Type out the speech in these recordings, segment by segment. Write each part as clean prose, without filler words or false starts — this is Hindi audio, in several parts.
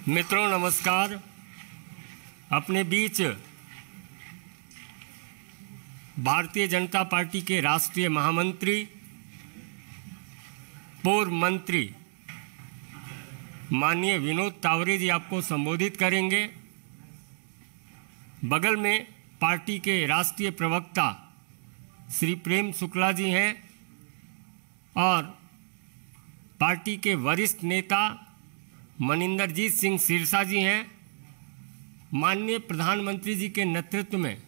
मित्रों नमस्कार। अपने बीच भारतीय जनता पार्टी के राष्ट्रीय महामंत्री, पूर्व मंत्री माननीय विनोद तावरे जी आपको संबोधित करेंगे। बगल में पार्टी के राष्ट्रीय प्रवक्ता श्री प्रेम शुक्ला जी हैं और पार्टी के वरिष्ठ नेता मनिंदरजीत सिंह सिरसा जी हैं। माननीय प्रधानमंत्री जी के नेतृत्व में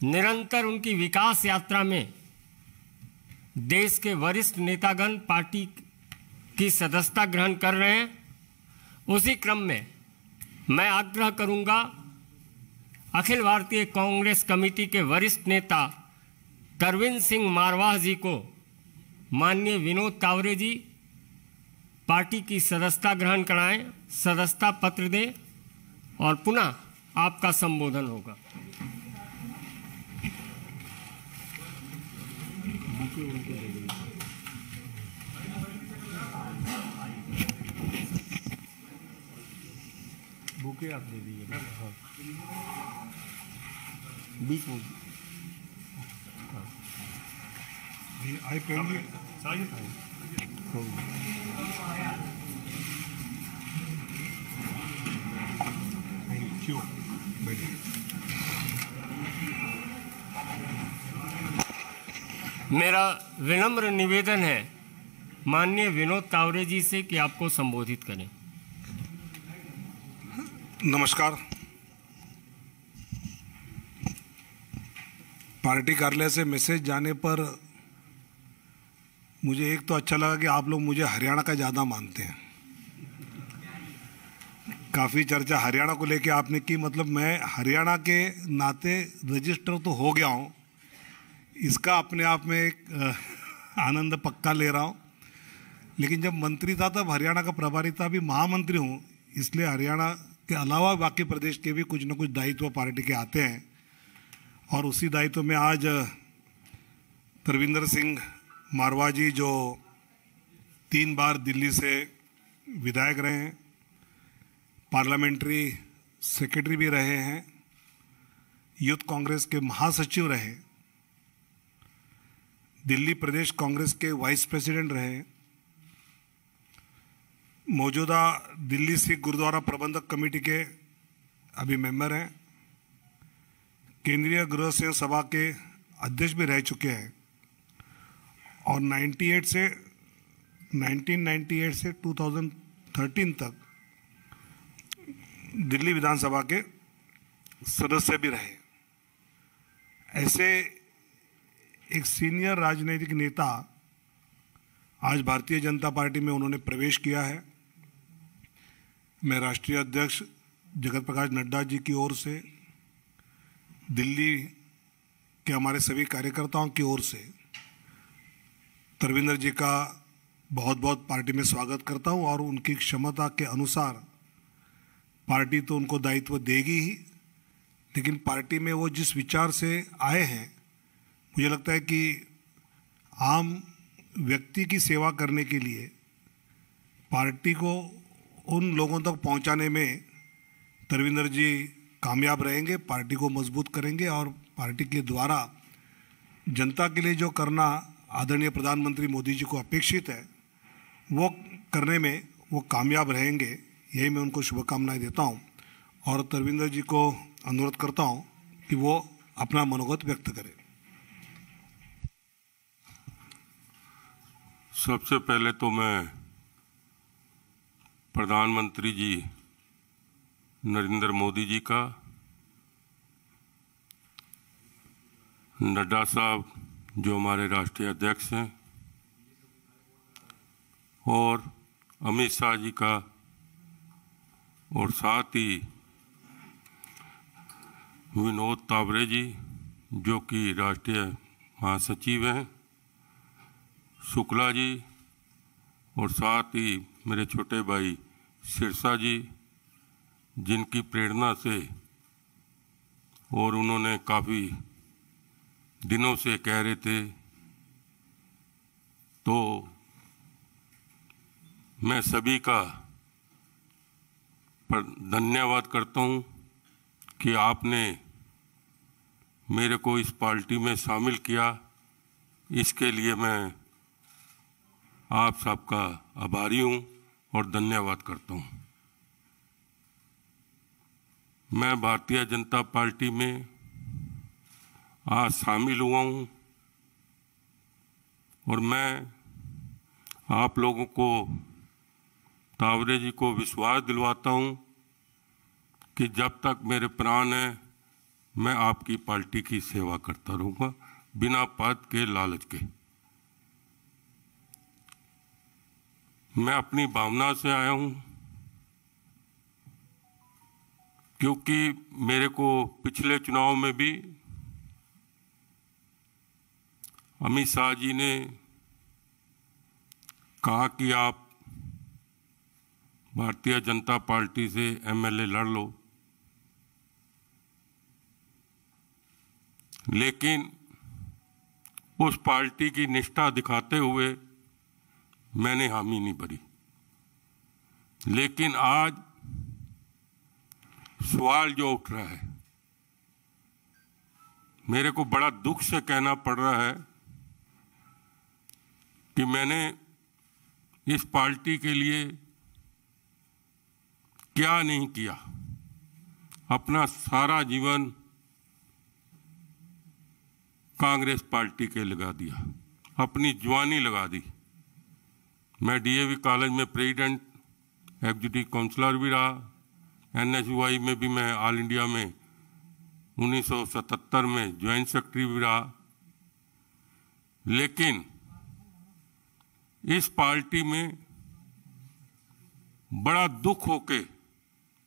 निरंतर उनकी विकास यात्रा में देश के वरिष्ठ नेतागण पार्टी की सदस्यता ग्रहण कर रहे हैं। उसी क्रम में मैं आग्रह करूंगा अखिल भारतीय कांग्रेस कमेटी के वरिष्ठ नेता तरविंद सिंह मारवाह जी को माननीय विनोद तावरे जी पार्टी की सदस्यता ग्रहण कराएं, सदस्यता पत्र दें और पुनः आपका संबोधन होगा। बुके आप दे दीजिए। हाँ। बीच में आई पहले थैंक यू। मेरा विनम्र निवेदन है माननीय विनोद तावरे जी से कि आपको संबोधित करें। नमस्कार। पार्टी कार्यालय से मैसेज जाने पर मुझे एक तो अच्छा लगा कि आप लोग मुझे हरियाणा का ज़्यादा मानते हैं। काफ़ी चर्चा हरियाणा को लेके आपने की, मतलब मैं हरियाणा के नाते रजिस्टर तो हो गया हूँ, इसका अपने आप में एक आनंद पक्का ले रहा हूँ। लेकिन जब मंत्री था तब हरियाणा का प्रभारी था, अभी महामंत्री हूँ, इसलिए हरियाणा के अलावा बाकी प्रदेश के भी कुछ न कुछ दायित्व पार्टी के आते हैं। और उसी दायित्व में आज तरविंदर सिंह मारवाह जी जो 3 बार दिल्ली से विधायक रहे हैं, पार्लियामेंट्री सेक्रेटरी भी रहे हैं, यूथ कांग्रेस के महासचिव रहे, दिल्ली प्रदेश कांग्रेस के वाइस प्रेसिडेंट रहे, मौजूदा दिल्ली सिख गुरुद्वारा प्रबंधक कमेटी के अभी मेंबर हैं, केंद्रीय गृह सेवक सभा के अध्यक्ष भी रह चुके हैं और 1998 से 2013 तक दिल्ली विधानसभा के सदस्य भी रहे। ऐसे एक सीनियर राजनीतिक नेता आज भारतीय जनता पार्टी में उन्होंने प्रवेश किया है। मैं राष्ट्रीय अध्यक्ष जगत प्रकाश नड्डा जी की ओर से, दिल्ली के हमारे सभी कार्यकर्ताओं की ओर से तरविंदर जी का बहुत बहुत पार्टी में स्वागत करता हूं और उनकी क्षमता के अनुसार पार्टी तो उनको दायित्व देगी ही, लेकिन पार्टी में वो जिस विचार से आए हैं, मुझे लगता है कि आम व्यक्ति की सेवा करने के लिए पार्टी को उन लोगों तक पहुंचाने में तरविंदर जी कामयाब रहेंगे, पार्टी को मजबूत करेंगे और पार्टी के द्वारा जनता के लिए जो करना आदरणीय प्रधानमंत्री मोदी जी को अपेक्षित है वो करने में वो कामयाब रहेंगे। यही मैं उनको शुभकामनाएं देता हूं और तरविंदर जी को अनुरोध करता हूं कि वो अपना मनोगत व्यक्त करें। सबसे पहले तो मैं प्रधानमंत्री जी नरेंद्र मोदी जी का, नड्डा साहब जो हमारे राष्ट्रीय अध्यक्ष हैं और अमित शाह जी का और साथ ही विनोद तावरे जी जो कि राष्ट्रीय महासचिव हैं, शुक्ला जी और साथ ही मेरे छोटे भाई सिरसा जी जिनकी प्रेरणा से और उन्होंने काफ़ी दिनों से कह रहे थे, तो मैं सभी का पर धन्यवाद करता हूं कि आपने मेरे को इस पार्टी में शामिल किया। इसके लिए मैं आप सबका आभारी हूं और धन्यवाद करता हूं। मैं भारतीय जनता पार्टी में आज शामिल हुआ हूं और मैं आप लोगों को, तावरे जी को विश्वास दिलवाता हूं कि जब तक मेरे प्राण हैं मैं आपकी पार्टी की सेवा करता रहूंगा, बिना पद के लालच के। मैं अपनी भावना से आया हूं क्योंकि मेरे को पिछले चुनाव में भी अमित शाह जी ने कहा कि आप भारतीय जनता पार्टी से एमएलए लड़ लो, लेकिन उस पार्टी की निष्ठा दिखाते हुए मैंने हामी नहीं भरी। लेकिन आज सवाल जो उठ रहा है, मेरे को बड़ा दुख से कहना पड़ रहा है कि मैंने इस पार्टी के लिए क्या नहीं किया। अपना सारा जीवन कांग्रेस पार्टी के लगा दिया, अपनी जवानी लगा दी। मैं डीएवी कॉलेज में प्रेसिडेंट, एग्जीक्यूटिव काउंसलर भी रहा। एनएसयूआई में भी मैं ऑल इंडिया में 1977 में ज्वाइंट सेक्रेटरी भी रहा। लेकिन इस पार्टी में बड़ा दुख होके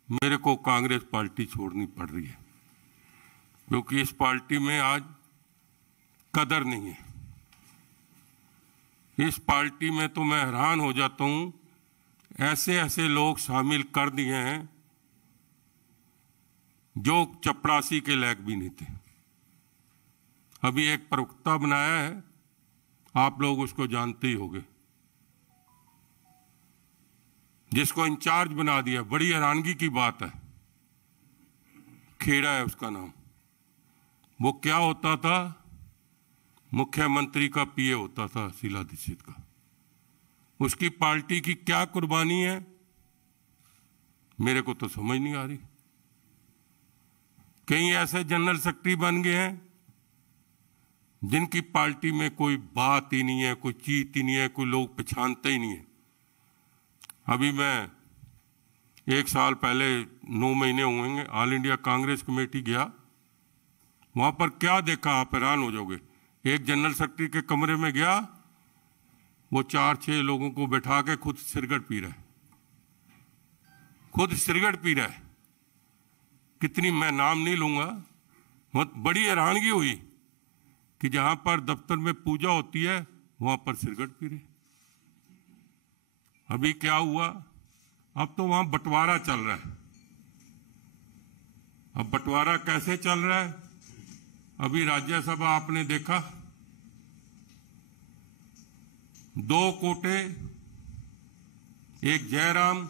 मेरे को कांग्रेस पार्टी छोड़नी पड़ रही है, क्योंकि इस पार्टी में आज कदर नहीं है। इस पार्टी में तो मैं हैरान हो जाता हूं, ऐसे ऐसे लोग शामिल कर दिए हैं जो चपरासी के लायक भी नहीं थे। अभी एक प्रवक्ता बनाया है, आप लोग उसको जानते ही होंगे, जिसको इंचार्ज बना दिया। बड़ी हैरानगी की बात है, खेड़ा है उसका नाम। वो क्या होता था? मुख्यमंत्री का पीए होता था शीला दीक्षित का। उसकी पार्टी की क्या कुर्बानी है मेरे को तो समझ नहीं आ रही। कई ऐसे जनरल सेक्रेटरी बन गए हैं जिनकी पार्टी में कोई बात ही नहीं है, कोई चीज ही नहीं है, कोई लोग पहचानते ही नहीं है। अभी मैं 1 साल पहले 9 महीने हुएंगे ऑल इंडिया कांग्रेस कमेटी गया। वहां पर क्या देखा, आप हैरान हो जाओगे। एक जनरल सेक्रेटरी के कमरे में गया, वो 4-6 लोगों को बैठा के खुद सिगरेट पी रहा है, खुद सिगरेट पी रहा है। कितनी, मैं नाम नहीं लूंगा। बहुत बड़ी हैरानगी हुई कि जहां पर दफ्तर में पूजा होती है वहां पर सिगरेट पी रहे। अभी क्या हुआ, अब तो वहां बंटवारा चल रहा है। अब बंटवारा कैसे चल रहा है? अभी राज्यसभा आपने देखा, 2 कोटे, एक जयराम,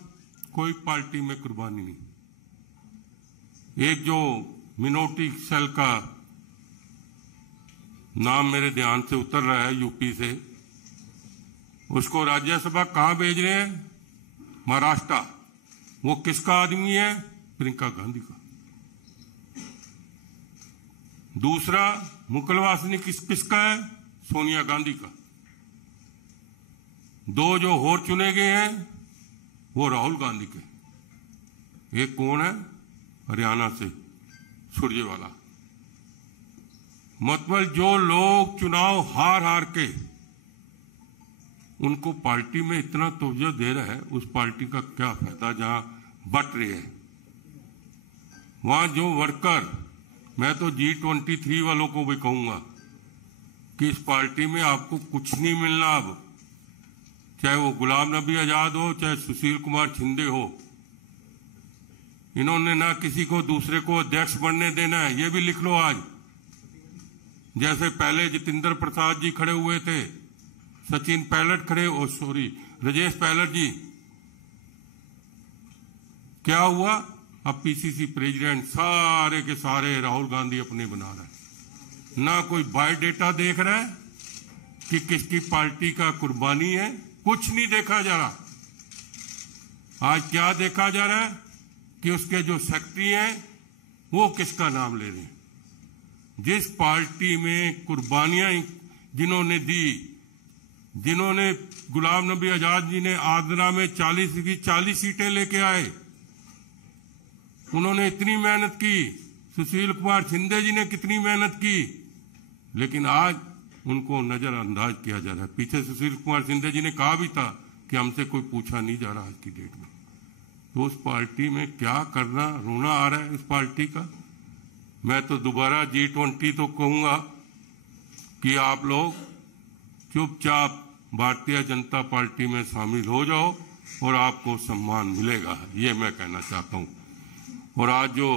कोई पार्टी में कुर्बानी नहीं। एक जो मिनोटी सेल का नाम मेरे ध्यान से उतर रहा है यूपी से, उसको राज्यसभा कहां भेज रहे हैं? महाराष्ट्र। वो किसका आदमी है? प्रियंका गांधी का। दूसरा मुकलवासनी किसका है? सोनिया गांधी का। 2 जो और चुने गए हैं वो राहुल गांधी के। एक कौन है? हरियाणा से सुरजेवाला। मतलब जो लोग चुनाव हार हार के उनको पार्टी में इतना तवज्जो दे रहा है, उस पार्टी का क्या फायदा जहां बट रही है। वहां जो वर्कर, मैं तो G23 वालों को भी कहूंगा कि इस पार्टी में आपको कुछ नहीं मिलना। अब चाहे वो गुलाम नबी आजाद हो, चाहे सुशील कुमार शिंदे हो, इन्होंने ना किसी को दूसरे को अध्यक्ष बनने देना है। ये भी लिख लो आज। जैसे पहले जितेंद्र प्रसाद जी खड़े हुए थे, सचिन पायलट खड़े, राजेश पायलट जी, क्या हुआ? अब पीसीसी प्रेसिडेंट सारे के सारे राहुल गांधी अपने बना रहा है, ना कोई बायोडेटा देख रहा है कि किसकी पार्टी का कुर्बानी है, कुछ नहीं देखा जा रहा। आज क्या देखा जा रहा है कि उसके जो सेक्रेटरी हैं वो किसका नाम ले रहे हैं। जिस पार्टी में कुर्बानियां जिन्होंने दी, जिन्होंने गुलाम नबी आजाद जी ने आगरा में 40 की 40 सीटें लेके आए, उन्होंने इतनी मेहनत की। सुशील कुमार शिंदे जी ने कितनी मेहनत की, लेकिन आज उनको नजरअंदाज किया जा रहा है। पीछे सुशील कुमार शिंदे जी ने कहा भी था कि हमसे कोई पूछा नहीं जा रहा आज की डेट में। तो उस पार्टी में क्या करना, रोना आ रहा है उस पार्टी का। मैं तो दोबारा G20 तो कहूंगा कि आप लोग चुपचाप भारतीय जनता पार्टी में शामिल हो जाओ और आपको सम्मान मिलेगा, ये मैं कहना चाहता हूं। और आज जो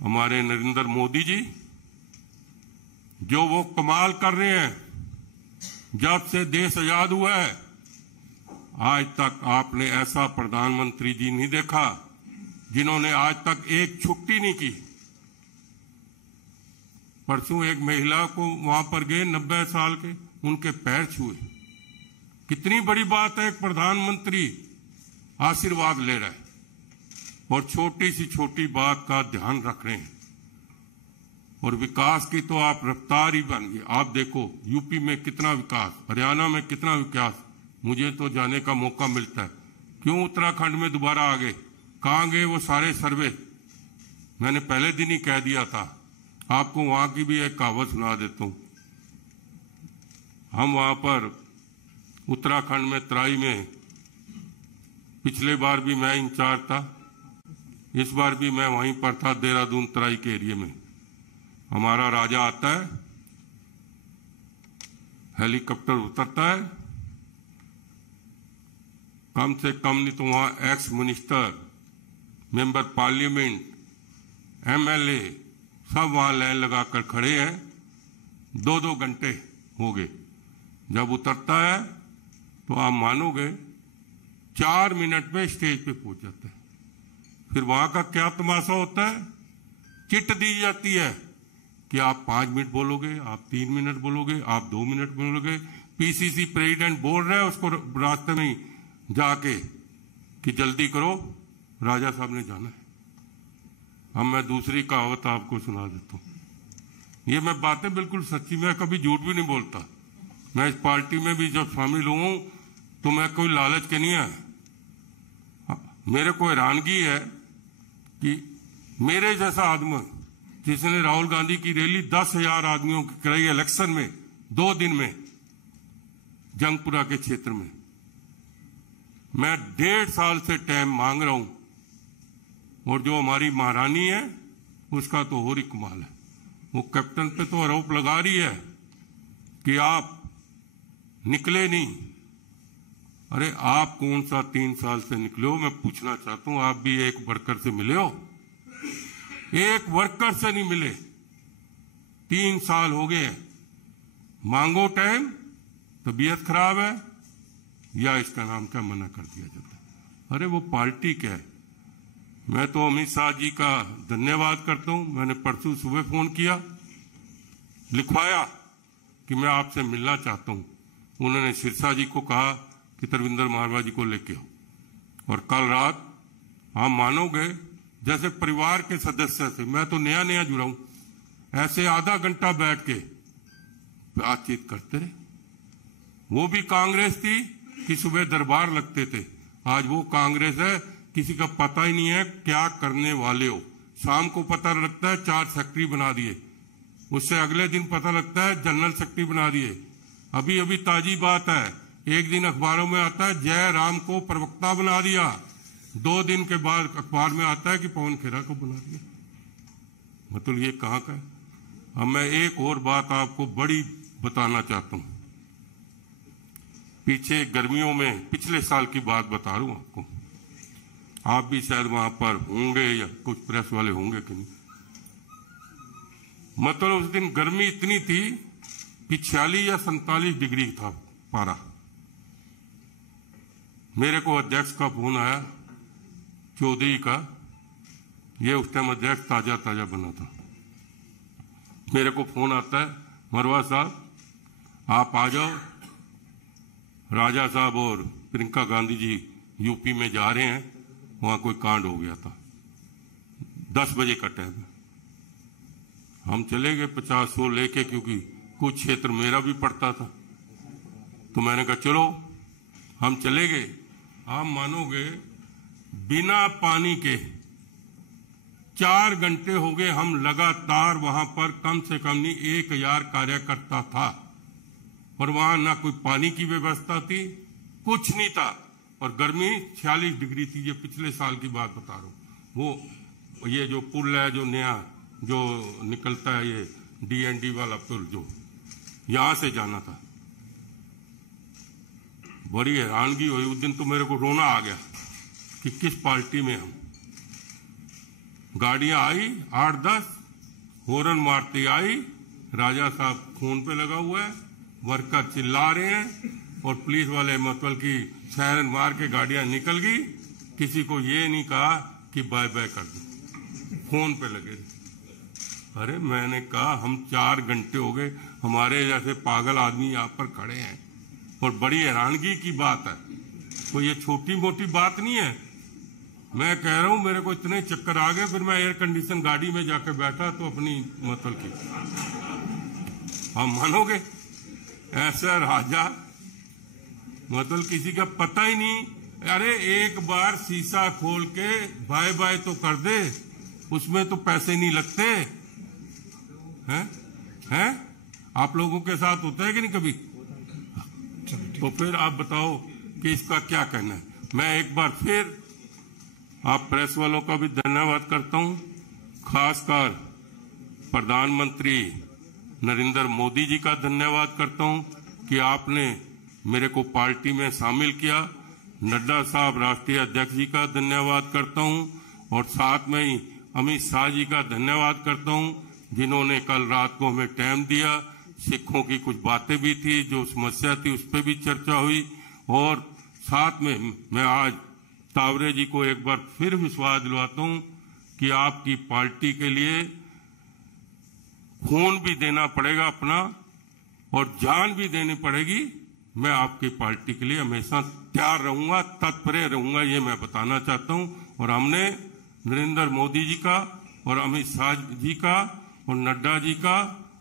हमारे नरेंद्र मोदी जी जो वो कमाल कर रहे हैं, जब से देश आजाद हुआ है आज तक आपने ऐसा प्रधानमंत्री जी नहीं देखा जिन्होंने आज तक एक छुट्टी नहीं की। परसों एक महिला को वहां पर गए 90 साल के, उनके पैर छुए। कितनी बड़ी बात है, एक प्रधानमंत्री आशीर्वाद ले रहा है और छोटी सी छोटी बात का ध्यान रख रहे हैं। और विकास की तो आप रफ्तार ही बन गई। आप देखो यूपी में कितना विकास, हरियाणा में कितना विकास। मुझे तो जाने का मौका मिलता है, क्यों उत्तराखंड में दोबारा आ गए, कहां गए वो सारे सर्वे। मैंने पहले दिन ही कह दिया था। आपको वहां की भी एक कहावत सुना देता हूं। हम वहां पर उत्तराखंड में तराई में, पिछले बार भी मैं इंचार्ज था, इस बार भी मैं वहीं पर था, देहरादून तराई के एरिया में। हमारा राजा आता है, हेलीकॉप्टर उतरता है, कम से कम नहीं तो वहां ex minister, member parliament, MLA सब वहां लाइन लगाकर खड़े हैं। 2-2 घंटे हो गए। जब उतरता है तो आप मानोगे 4 मिनट में स्टेज पे पहुंच जाता है। फिर वहां का क्या तमाशा होता है, चिट दी जाती है कि आप 5 मिनट बोलोगे, आप 3 मिनट बोलोगे, आप 2 मिनट बोलोगे। पीसीसी प्रेसिडेंट बोल रहा है उसको रास्ते में ही जाके कि जल्दी करो, राजा साहब ने जाना है। अब मैं दूसरी कहावत आपको सुना देता हूं। ये मैं बातें बिल्कुल सच्ची, मैं कभी झूठ भी नहीं बोलता। मैं इस पार्टी में भी जब शामिल हूं तो मैं कोई लालच के नहीं है। मेरे को हैरानगी है कि मेरे जैसा आदमी जिसने राहुल गांधी की रैली 10,000 आदमियों की कराई इलेक्शन में 2 दिन में जंगपुरा के क्षेत्र में, मैं 1.5 साल से टाइम मांग रहा हूं। और जो हमारी महारानी है उसका तो और ही कमाल है। वो कैप्टन पे तो आरोप लगा रही है कि आप निकले नहीं। अरे आप कौन सा 3 साल से निकले हो? मैं पूछना चाहता हूं, आप भी एक वर्कर से मिले हो? एक वर्कर से नहीं मिले। 3 साल हो गए। मांगो टाइम, तबीयत खराब है या इसका नाम क्या मना कर दिया जाता है। अरे वो पार्टी क्या है। मैं तो अमित शाह जी का धन्यवाद करता हूं। मैंने परसों सुबह फोन किया, लिखवाया कि मैं आपसे मिलना चाहता हूं। उन्होंने सिरसा जी को कहा कि तरविंदर मारवा जी को लेके आओ। और कल रात आप मानोगे जैसे परिवार के सदस्य से, मैं तो नया नया जुड़ा हूं, ऐसे आधा घंटा बैठ के बातचीत करते रहे। वो भी कांग्रेस थी कि सुबह दरबार लगते थे, आज वो कांग्रेस है किसी का पता ही नहीं है क्या करने वाले हो। शाम को पता लगता है 4 सेक्रेटरी बना दिए, उससे अगले दिन पता लगता है जनरल सेक्रेटरी बना दिए। अभी अभी ताजी बात है, एक दिन अखबारों में आता है जय राम को प्रवक्ता बना दिया, 2 दिन के बाद अखबार में आता है कि पवन खेरा को बना दिया। मतलब ये कहां का है। अब मैं एक और बात आपको बड़ी बताना चाहता हूं। पीछे गर्मियों में, पिछले साल की बात बता रहा हूं आपको, आप भी शायद वहां पर होंगे या कुछ प्रेस वाले होंगे कि नहीं। मतलब उस दिन गर्मी इतनी थी कि 46 या 47 डिग्री था पारा। मेरे को अध्यक्ष का फोन आया, चौधरी का, ये उस टाइम अध्यक्ष ताजा ताजा बना था। मेरे को फोन आता है, मरवा साहब आप आ जाओ, राजा साहब और प्रियंका गांधी जी यूपी में जा रहे हैं, वहां कोई कांड हो गया था। 10 बजे का टाइम है। हम चले गए 50-100 लेके, क्योंकि कुछ क्षेत्र मेरा भी पड़ता था। तो मैंने कहा चलो, हम चले गए। आप मानोगे, बिना पानी के 4 घंटे हो गए हम लगातार वहां पर, कम से कम नहीं 1000 कार्यकर्ता था, और वहां ना कोई पानी की व्यवस्था थी, कुछ नहीं था, और गर्मी 46 डिग्री थी। ये पिछले साल की बात बता रहा हूं। वो ये जो पुल है, जो नया जो निकलता है, ये DND वाला पुल, जो यहां से जाना था, बड़ी हैरानगी हुई उस दिन। तो मेरे को रोना आ गया कि किस पार्टी में हम। गाड़ियां आई 8-10, हॉर्न मारती आई, राजा साहब खून पे लगा हुआ है, वर्कर चिल्ला रहे हैं, और पुलिस वाले मतलब की सायरन मार के गाड़ियां निकल गई। किसी को ये नहीं कहा कि बाय बाय कर दो, फोन पे लगे। अरे मैंने कहा हम 4 घंटे हो गए, हमारे जैसे पागल आदमी यहाँ पर खड़े हैं, और बड़ी हैरानगी की बात है, कोई ये छोटी मोटी बात नहीं है। मैं कह रहा हूं मेरे को इतने चक्कर आ गए, फिर मैं एयर कंडीशन गाड़ी में जाकर बैठा तो अपनी मतलब की, हम मानोगे ऐसा राजा, मतलब किसी का पता ही नहीं। अरे एक बार शीशा खोल के बाय बाय तो कर दे, उसमें तो पैसे नहीं लगते हैं? आप लोगों के साथ होता है कि नहीं कभी? तो फिर आप बताओ कि इसका क्या कहना है। मैं एक बार फिर आप प्रेस वालों का भी धन्यवाद करता हूं, खासकर प्रधानमंत्री नरेंद्र मोदी जी का धन्यवाद करता हूं कि आपने मेरे को पार्टी में शामिल किया। नड्डा साहब राष्ट्रीय अध्यक्ष जी का धन्यवाद करता हूं, और साथ में ही अमित शाह जी का धन्यवाद करता हूं, जिन्होंने कल रात को हमें टाइम दिया। सिखों की कुछ बातें भी थी, जो समस्या थी उस पर भी चर्चा हुई, और साथ में मैं आज तावरे जी को एक बार फिर विश्वास दिलवाता हूं कि आपकी पार्टी के लिए खून भी देना पड़ेगा अपना, और जान भी देनी पड़ेगी। मैं आपकी पार्टी के लिए हमेशा तैयार रहूंगा, तत्पर रहूंगा, ये मैं बताना चाहता हूं। और हमने नरेंद्र मोदी जी का और अमित शाह जी का और नड्डा जी का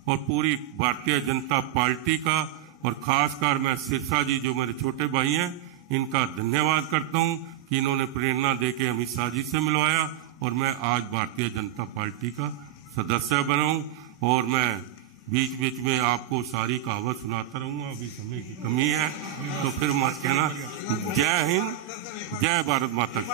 और पूरी भारतीय जनता पार्टी का, और खासकर मैं सिरसा जी जो मेरे छोटे भाई हैं, इनका धन्यवाद करता हूं कि इन्होंने प्रेरणा देके अमित शाह जी से मिलवाया, और मैं आज भारतीय जनता पार्टी का सदस्य बना हूं। और मैं बीच बीच में आपको सारी कहावत सुनाता रहूंगा, अभी समय की कमी है तो फिर मत कहना। जय हिंद, जय भारत माता की।